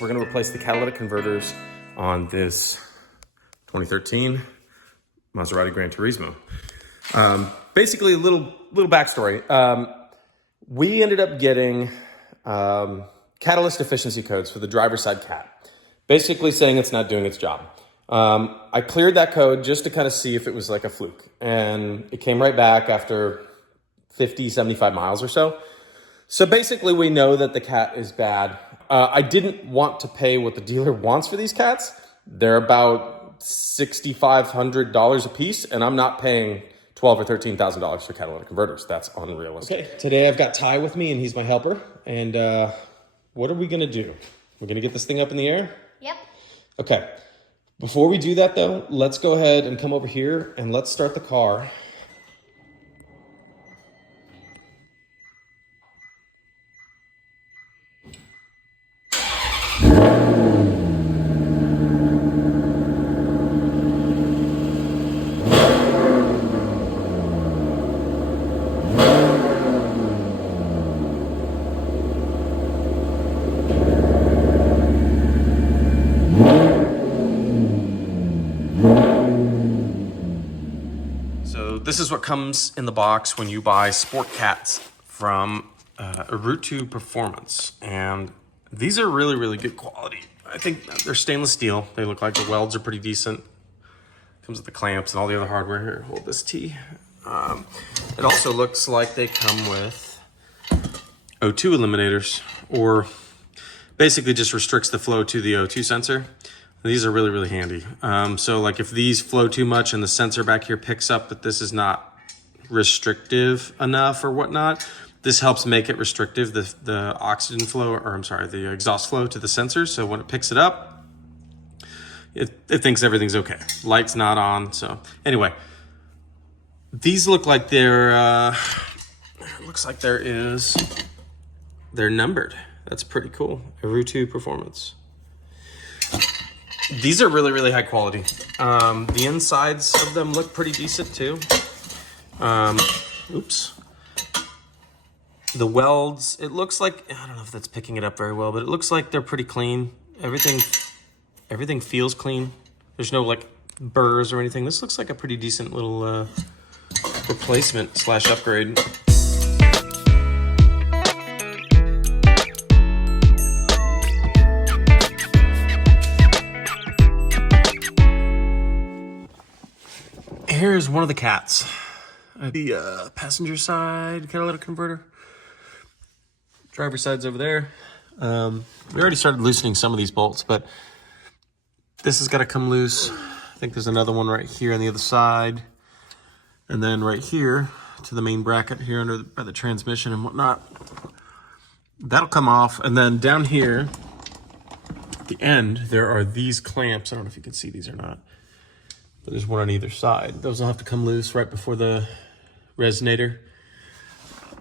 We're gonna replace the catalytic converters on this 2013 Maserati Granturismo. Basically, a little backstory. We ended up getting catalyst efficiency codes for the driver's side cat, basically saying it's not doing its job. I cleared that code just to kind of see if it was like a fluke, and it came right back after 50, 75 miles or so. So basically, we know that the cat is bad. I didn't want to pay what the dealer wants for these cats. They're about $6,500 a piece, and I'm not paying $12,000 or $13,000 for catalytic converters. That's unrealistic. Okay, today I've got Ty with me, and he's my helper. And what are we gonna do? We're gonna get this thing up in the air? Yep. Okay. Before we do that though, let's go ahead and come over here and let's start the car. So this is what comes in the box when you buy sport cats from Urutu Performance. And these are really, really good quality. I think they're stainless steel. They look like the welds are pretty decent. Comes with the clamps and all the other hardware here. Hold this T. It also looks like they come with O2 eliminators, or basically just restricts the flow to the O2 sensor. These are really, really handy. So like if these flow too much and the sensor back here picks up that this is not restrictive enough or whatnot, this helps make it restrictive, the oxygen flow, or I'm sorry, the exhaust flow to the sensor. So when it picks it up, it thinks everything's okay. Light's not on. So anyway, these look like they're, looks like they're numbered. That's pretty cool. Urutu Performance. These are really, really high quality. The insides of them look pretty decent too. Oops. The welds, it looks like, I don't know if that's picking it up very well, but it looks like they're pretty clean. Everything feels clean. There's no like burrs or anything. This looks like a pretty decent little replacement / upgrade. Here's one of the cats. The passenger side catalytic converter. Driver's side's over there. We already started loosening some of these bolts, but this has got to come loose. I think there's another one right here on the other side. And then right here to the main bracket here under by the transmission and whatnot. That'll come off. And then down here at the end, there are these clamps. I don't know if you can see these or not. But there's one on either side. Those will have to come loose right before the resonator.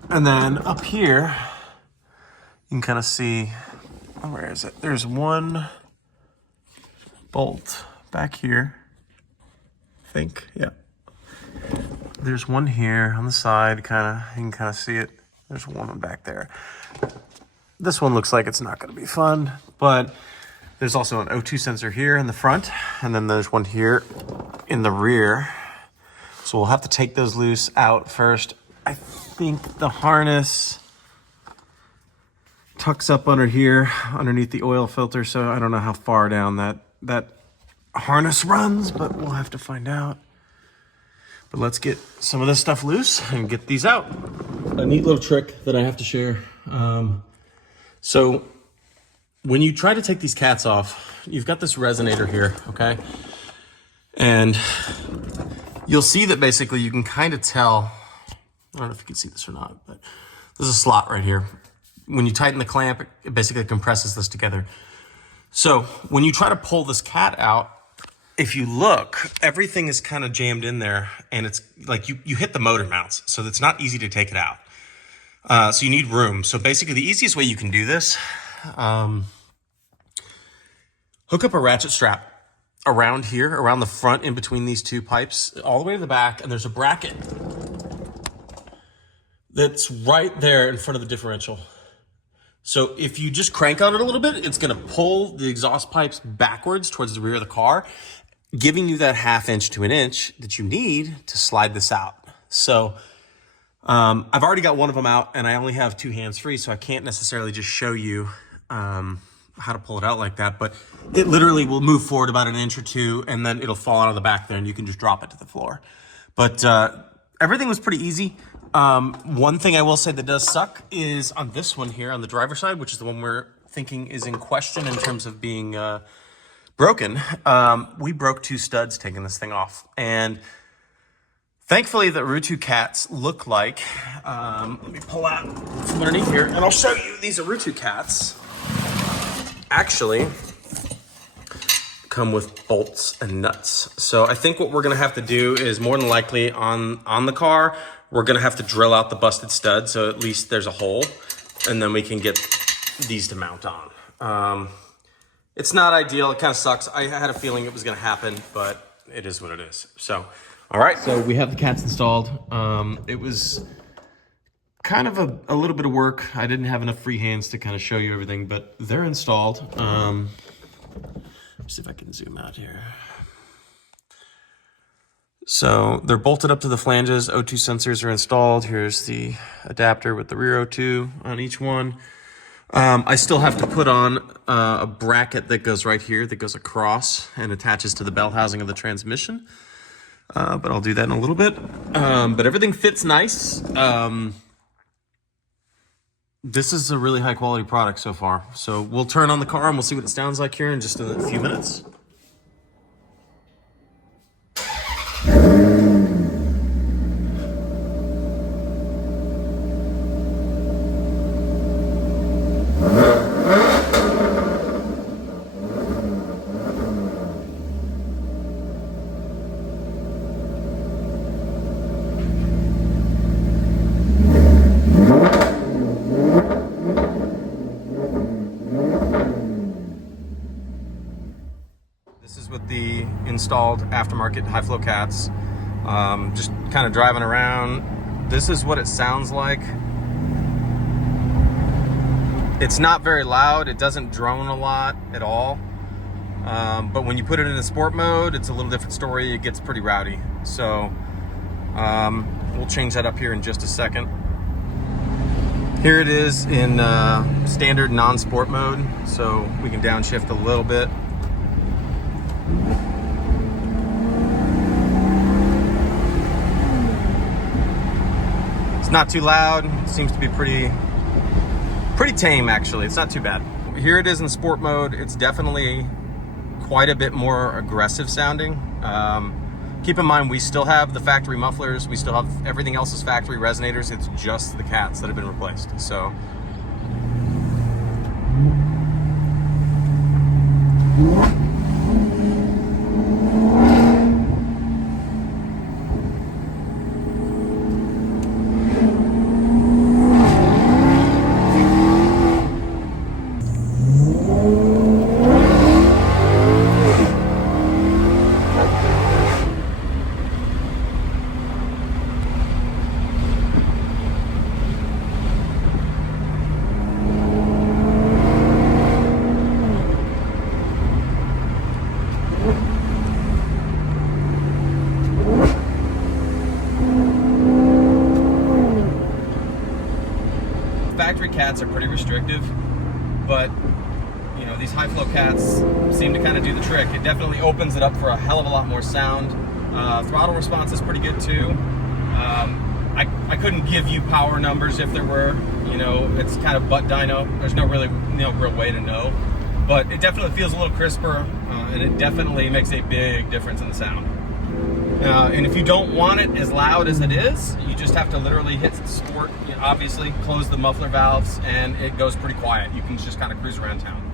And then up here, you can kind of see, where is it? There's one bolt back here, I think, yeah. There's one here on the side, you can kind of see it. There's one back there. This one looks like it's not gonna be fun, but there's also an O2 sensor here in the front, and then there's one here in the rear. So we'll have to take those loose out first. I think the harness tucks up under here, underneath the oil filter, so I don't know how far down that harness runs, but we'll have to find out. But let's get some of this stuff loose and get these out. A neat little trick that I have to share. So when you try to take these cats off, you've got this resonator here, okay? And you'll see that basically you can kind of tell, I don't know if you can see this or not, but there's a slot right here. When you tighten the clamp, it basically compresses this together. So when you try to pull this cat out, if you look, everything is kind of jammed in there, and it's like you hit the motor mounts, so it's not easy to take it out. So you need room. So basically the easiest way you can do this, hook up a ratchet strap around here, around the front, in between these two pipes, all the way to the back, and there's a bracket that's right there in front of the differential. So if you just crank on it a little bit, it's gonna pull the exhaust pipes backwards towards the rear of the car, giving you that 1/2 inch to 1 inch that you need to slide this out. So I've already got one of them out and I only have 2 hands free, so I can't necessarily just show you how to pull it out like that, but it literally will move forward about 1 inch or 2 and then it'll fall out of the back there and you can just drop it to the floor. But everything was pretty easy. One thing I will say that does suck is on this one here on the driver's side, which is the one we're thinking is in question in terms of being broken. We broke 2 studs taking this thing off. And thankfully the Urutu cats look like, let me pull out from underneath here and I'll show you these Urutu cats actually come with bolts and nuts. So I think what we're gonna have to do is more than likely on the car, we're gonna have to drill out the busted stud so at least there's a hole and then we can get these to mount on. It's not ideal, it kind of sucks. I had a feeling it was gonna happen, but it is what it is. So, all right, so we have the cats installed. It was kind of a little bit of work. I didn't have enough free hands to kind of show you everything, but they're installed. Let's see if I can zoom out here. So they're bolted up to the flanges. O2 sensors are installed. Here's the adapter with the rear O2 on each one. I still have to put on a bracket that goes right here that goes across and attaches to the bell housing of the transmission. But I'll do that in a little bit. But everything fits nice. This is a really high quality product so far. So we'll turn on the car and we'll see what it sounds like here in just a few minutes. With the installed aftermarket high flow cats, just kind of driving around. This is what it sounds like. It's not very loud. It doesn't drone a lot at all. But when you put it in a sport mode, it's a little different story. It gets pretty rowdy. So we'll change that up here in just a second. Here it is in standard non-sport mode. So we can downshift a little bit. It's not too loud. It seems to be pretty tame actually. It's not too bad. Here it is in sport mode. It's definitely quite a bit more aggressive sounding. Keep in mind we still have the factory mufflers. We still have everything else is factory resonators. It's just the cats that have been replaced. So factory cats are pretty restrictive, but you know, these high flow cats seem to kind of do the trick. It definitely opens it up for a hell of a lot more sound. Throttle response is pretty good too. I couldn't give you power numbers if there were, you know, it's kind of butt dyno. There's no real way to know, but it definitely feels a little crisper, and it definitely makes a big difference in the sound. And if you don't want it as loud as it is, you just have to literally hit sport, obviously, close the muffler valves, and it goes pretty quiet. You can just kind of cruise around town.